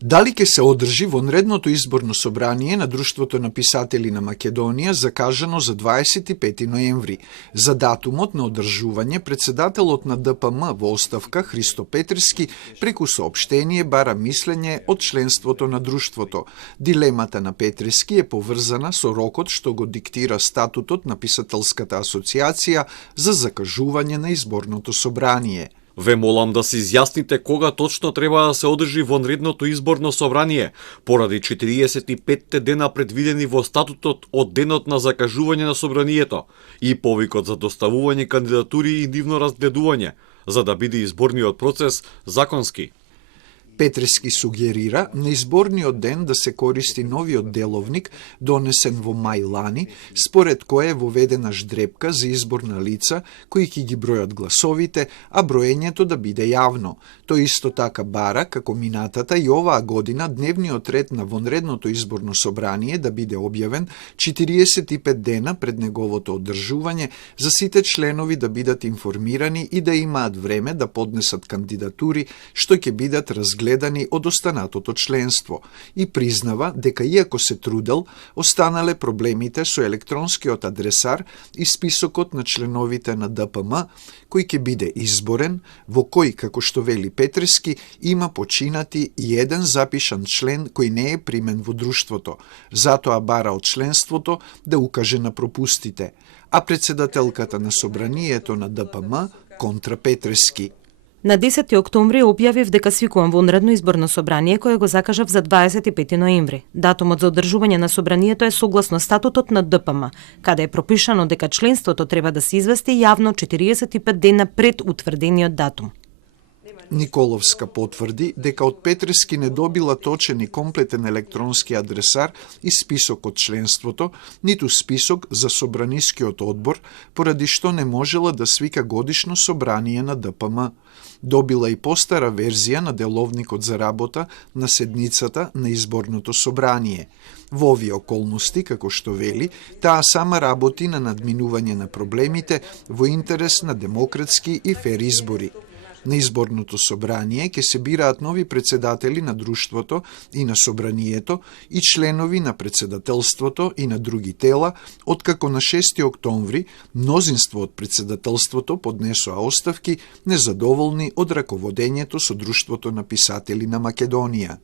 Дали ќе се одржи вонредното изборно собрание на Друштвото на писатели на Македонија закажано за 25 ноември. За датумот на одржување, председателот на ДПМ во оставка Христо Петрески преку соопштение бара мислење од членството на Друштвото. Дилемата на Петрески е поврзана со рокот што го диктира статутот на Писателската асоциација за закажување на изборното собрание. Ве молам да се изјасните кога точно треба да се одржи вонредното изборно собрание, поради 45 дена предвидени во статутот од денот на закажување на собранието и повикот за доставување кандидатури и нивно разгледување, за да биде изборниот процес законски. Петрески сугерира на изборниот ден да се користи новиот деловник, донесен во мај лани, според кој е воведена ждрепка за избор на лица кои ќе ги бројат гласовите, а броењето да биде јавно. Тој исто така бара, како минатата и оваа година, дневниот ред на вонредното изборно собрание да биде објавен 45 дена пред неговото одржување, за сите членови да бидат информирани и да имаат време да поднесат кандидатури што ќе бидат разгледани од останатото членство, и признава дека иако се трудел, останале проблемите со електронскиот адресар и списокот на членовите на ДПМ, кој ќе биде изборен, во кој, како што вели Петрески, има починати и еден запишан член кој не е примен во друштвото. Затоа бара од членството да укаже на пропустите. А председателката на собранието на ДПМ контра Петрески. На 10 октомври објавив дека свикувам вонредно изборно собрание кое го закажав за 25 ноември. Датумот за одржување на собранието е согласно статутот на ДПМ, каде е пропишано дека членството треба да се извести јавно 45 дена пред утврдениот датум. Николовска потврди дека од Петрески не добила точен и комплетен електронски адресар и список од членството, ниту список за собранискиот одбор, поради што не можела да свика годишно собрание на ДПМ. Добила и постара верзија на деловникот за работа на седницата на изборното собрание. Во овие околности, како што вели, таа сама работи на надминување на проблемите во интерес на демократски и фер избори. На изборното собрание ќе се бираат нови председатели на друштвото и на собранието и членови на председателството и на други тела, откако на 6 октомври мнозинство од председателството поднесоа оставки незадоволни од раководењето со Друштвото на писатели на Македонија.